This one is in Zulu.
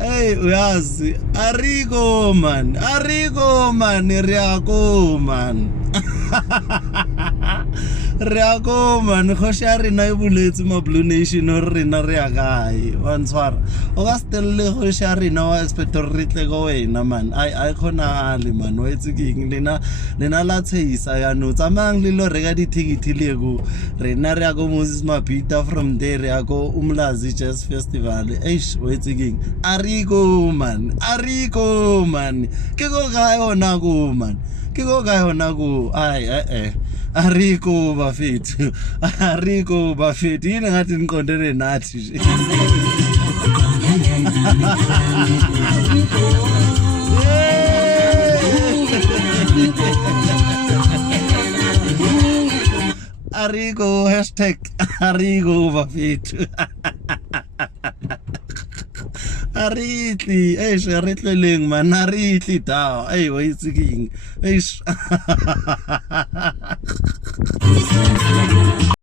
Hey, uyazi, Arigo man, Riako man. Riako man, khoshari na ibuletse ma Blue Nation rena re agae. Wa ntshwara. O ka stelle khoshari na wa expect re tle go wena man. I khona ali man, wa itsekeng lena la tseisa ya no tsamang le lo reka di ticket le go. Rena re go Moses Mapita from there re go Umlazi Jazz Festival. Eish wa itsekeng. Arigo man. Ke go ga yona go man. Ke go ga yona go. Arigo bafethu. Yini ngathi niqondene nathi nje. Arigo #Arigo bafethu. Aritli, aritleleng man, aritli tao. Wa itsekeng.